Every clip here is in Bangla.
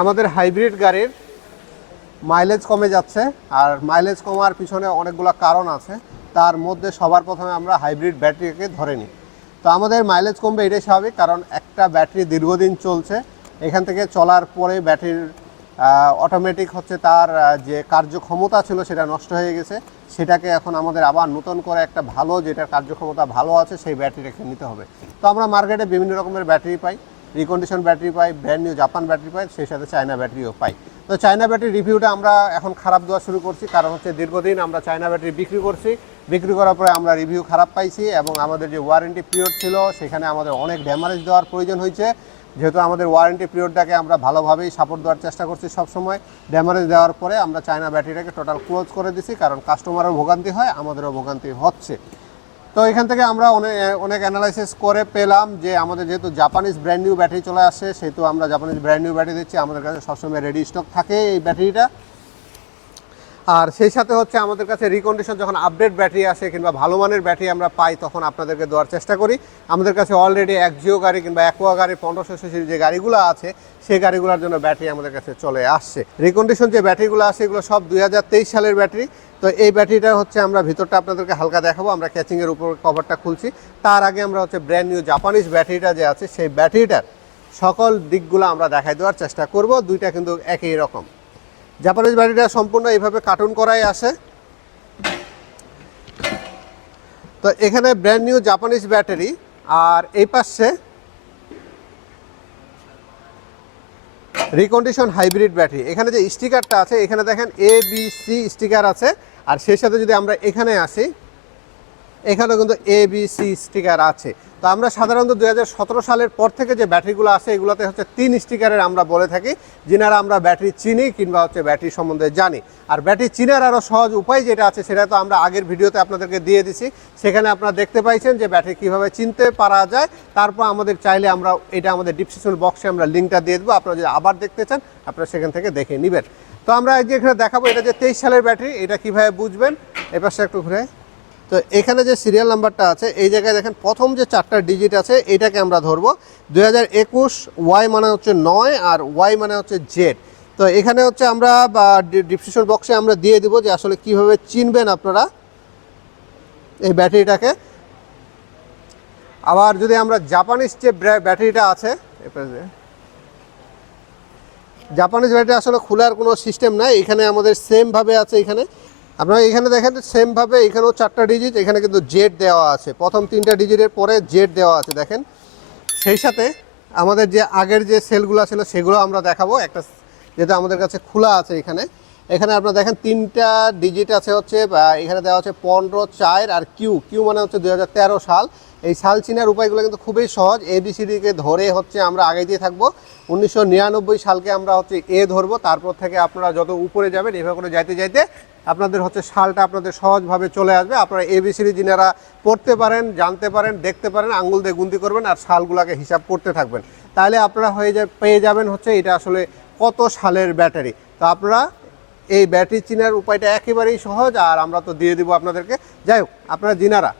আমাদের হাইব্রিড গাড়ির মাইলেজ কমে যাচ্ছে, আর মাইলেজ কমার পিছনে অনেকগুলো কারণ আছে। তার মধ্যে সবার প্রথমে আমরা হাইব্রিড ব্যাটারিকে ধরে নিই। তো আমাদের মাইলেজ কমবে এটাই স্বাভাবিক, কারণ একটা ব্যাটারি দীর্ঘদিন চলছে, এখান থেকে চলার পরে ব্যাটারির অটোমেটিক হচ্ছে তার যে কার্যক্ষমতা ছিল সেটা নষ্ট হয়ে গেছে। সেটাকে এখন আমাদের আবার নতুন করে একটা ভালো, যেটার কার্যক্ষমতা ভালো আছে, সেই ব্যাটারিটাকে নিতে হবে। তো আমরা মার্কেটে বিভিন্ন রকমের ব্যাটারি পাই, রিকন্ডিশন ব্যাটারি পাই, ব্র্যান্ড নিউ জাপান ব্যাটারি পাই, সেই সাথে চায়না ব্যাটারিও পাই। তো চায়না ব্যাটারি রিভিউটা আমরা এখন খারাপ দেওয়া শুরু করছি, কারণ হচ্ছে দীর্ঘদিন আমরা চায়না ব্যাটারি বিক্রি করছি, বিক্রি করার পরে আমরা রিভিউ খারাপ পাইছি, এবং আমাদের যে ওয়ারেন্টি পিরিয়ড ছিল সেখানে আমাদের অনেক ড্যামেজ দেওয়ার প্রয়োজন হয়েছে। যেহেতু আমাদের ওয়ারেন্টি পিরিয়ডটাকে আমরা ভালোভাবেই সাপোর্ট দেওয়ার চেষ্টা করছি সবসময়, ড্যামেজ দেওয়ার পরে আমরা চায়না ব্যাটারিটাকে টোটাল ক্লোজ করে দিছি, কারণ কাস্টমারও ভোগান্তি হয়, আমাদেরও ভোগান্তি হচ্ছে। তো এখান থেকে আমরা অনেক অ্যানালাইসিস করে পেলাম যে আমাদের যেহেতু জাপানিজ ব্র্যান্ড নিউ ব্যাটারি চলে আসছে, সেহেতু আমরা জাপানিজ ব্র্যান্ড নিউ ব্যাটারি দিচ্ছি, আমাদের কাছে সবসময় রেডি স্টক থাকে এই ব্যাটারিটা। আর সেই সাথে হচ্ছে আমাদের কাছে রিকন্ডিশন যখন আপডেট ব্যাটারি আসে কিংবা ভালো মানের ব্যাটারি আমরা পাই, তখন আপনাদেরকে দেওয়ার চেষ্টা করি। আমাদের কাছে অলরেডি একজিও গাড়ি কিংবা অ্যাকোয়া গাড়ি 1500 সিসির যে গাড়িগুলো আছে, সেই গাড়িগুলোর জন্য ব্যাটারি আমাদের কাছে চলে আসছে। রিকন্ডিশন যে ব্যাটারিগুলো আসে এগুলো সব 2023 সালের ব্যাটারি। তো এই ব্যাটারিটা হচ্ছে আমরা ভিতরটা আপনাদেরকে হালকা দেখাবো, আমরা ক্যাচিংয়ের উপর কভারটা খুলছি। তার আগে আমরা হচ্ছে ব্র্যান্ড নিউ জাপানিজ ব্যাটারিটা যে আছে, সেই ব্যাটারিটার সকল দিকগুলো আমরা দেখাই দেওয়ার চেষ্টা করব। দুইটা কিন্তু একই রকম। জাপানিজ ব্যাটারিটা সম্পূর্ণ এইভাবে কার্টুন করাই আসে। তো এখানে ব্র্যান্ড নিউ জাপানিজ ব্যাটারি, আর এই পাশে রিকন্ডিশন হাইব্রিড ব্যাটারি। এখানে যে স্টিকারটা আছে, এখানে দেখেন ABC স্টিকার আছে, আর সেই সাথে যদি আমরা এখানে আসি, এখানেও কিন্তু ABC স্টিকার আছে। তো আমরা সাধারণত 2017 সালের পর থেকে যে ব্যাটারিগুলো আসে, এগুলোতে হচ্ছে 3 স্টিকারের আমরা বলে থাকি, যিনারা আমরা ব্যাটারি চিনি কিংবা হচ্ছে ব্যাটারি সম্বন্ধে জানি। আর ব্যাটারি চিনার আরও সহজ উপায় যেটা আছে, সেটা তো আমরা আগের ভিডিওতে আপনাদেরকে দিয়ে দিছি। সেখানে আপনারা দেখতে পাইছেন যে ব্যাটারি কীভাবে চিনতে পারা যায়। তারপর আমাদের চাইলে আমরা এটা আমাদের ডিসক্রিপশন বক্সে আমরা লিঙ্কটা দিয়ে দেবো, আপনারা যদি আবার দেখতে চান আপনারা সেখান থেকে দেখে নেবেন। তো আমরা এই যে এখানে দেখাবো, এটা যে 23 সালের ব্যাটারি, এটা কীভাবে বুঝবেন, এ পাশে একটু ঘুরে। তো এখানে যে সিরিয়াল নাম্বারটা আছে, এই জায়গায় দেখেন প্রথম যে 4টা ডিজিট আছে, এটাকে আমরা ধরবো 2021। ওয়াই মানে হচ্ছে 9 আর ওয়াই মানে হচ্ছে জেড। তো এখানে হচ্ছে আমরা ডিসক্রিপশন বক্সে আমরা দিয়ে দিব যে আসলে কিভাবে চিনবেন আপনারা এই ব্যাটারিটাকে। আবার যদি আমরা জাপানিজ যে ব্যাটারিটা আছে, জাপানিজ ব্যাটারি আসলে খোলার কোনো সিস্টেম নাই, এখানে আমাদের সেমভাবে আছে। এখানে আপনারা এখানে দেখেন সেমভাবে এখানেও 4টা ডিজিট, এখানে কিন্তু জেড দেওয়া আছে, প্রথম 3টা ডিজিটের পরে জেড দেওয়া আছে দেখেন। সেই সাথে আমাদের যে আগের যে সেলগুলো ছিল সেগুলো আমরা দেখাবো, একটা যেটা আমাদের কাছে খোলা আছে। এখানে আপনারা দেখেন 3টা ডিজিট আছে হচ্ছে, এখানে দেওয়া আছে 15, 4 আর কিউ মানে হচ্ছে 2013 সাল। এই সাল চিনার উপায়গুলো কিন্তু খুবই সহজ। ABCDকে ধরে হচ্ছে আমরা আগে দিয়ে থাকবো। 1999 সালকে আমরা হচ্ছে এ ধরবো, তারপর থেকে আপনারা যত উপরে যাবেন এভাবে করে যাইতে যাইতে আপনাদের হচ্ছে সালটা আপনাদের সহজভাবে চলে আসবে। আপনারা ABCD যিনারা পড়তে পারেন, জানতে পারেন, দেখতে পারেন, আঙ্গুল দিয়ে গুনতি করবেন আর সালগুলোকে হিসাব করতে থাকবেন, তাহলে আপনারা পেয়ে যাবেন হচ্ছে এটা আসলে কত সালের ব্যাটারি। তো আপনারা এই ব্যাটারি চিনার উপায়টা একেবারেই সহজ, আর আমরা তো দিয়ে দিব আপনাদেরকে। যাই হোক, আপনারা যিনারা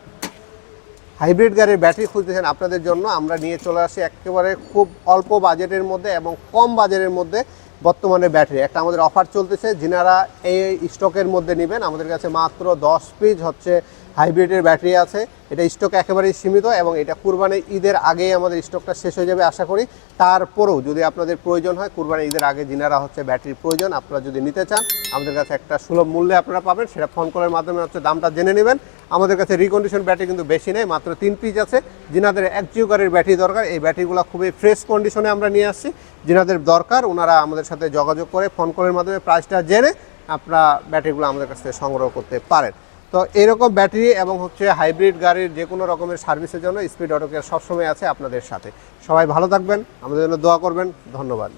হাইব্রিড গাড়ির ব্যাটারি খুঁজতেছেন, আপনাদের জন্য আমরা নিয়ে চলে আসি একেবারে খুব অল্প বাজেটের মধ্যে এবং কম বাজেটের মধ্যে বর্তমানে ব্যাটারি। একটা আমাদের অফার চলতেছে, যিনারা এই স্টকের মধ্যে নেবেন, আমাদের কাছে মাত্র 10 পিস হচ্ছে হাইব্রিডের ব্যাটারি আছে। এটা স্টক একেবারেই সীমিত, এবং এটা কুরবানি ঈদের আগেই আমাদের স্টকটা শেষ হয়ে যাবে আশা করি। তারপরেও যদি আপনাদের প্রয়োজন হয়, কুরবানি ঈদের আগে যিনারা হচ্ছে ব্যাটারির প্রয়োজন, আপনারা যদি নিতে চান, আমাদের কাছে একটা সুলভ মূল্যে আপনারা পাবেন। সেটা ফোন কলের মাধ্যমে হচ্ছে দামটা জেনে নেবেন। আমাদের কাছে রিকন্ডিশন ব্যাটারি কিন্তু বেশি নেই, মাত্র 3 পিস আছে। যিনাদের একজিও গাড়ির ব্যাটারি দরকার, এই ব্যাটারিগুলো খুবই ফ্রেশ কন্ডিশনে আমরা নিয়ে আসছি। যিনাদের দরকার ওনারা আমাদের সাথে যোগাযোগ করে ফোন কলের মাধ্যমে প্রাইসটা জেনে আপনারা ব্যাটারিগুলো আমাদের কাছ থেকে সংগ্রহ করতে পারেন। তো এরকম ব্যাটারি এবং হচ্ছে হাইব্রিড গাড়ির যে কোনো রকমের সার্ভিসের জন্য স্পিড অটো কেয়ার সবসময় আছে আপনাদের সাথে। সবাই ভালো থাকবেন, আমাদের জন্য দোয়া করবেন। ধন্যবাদ।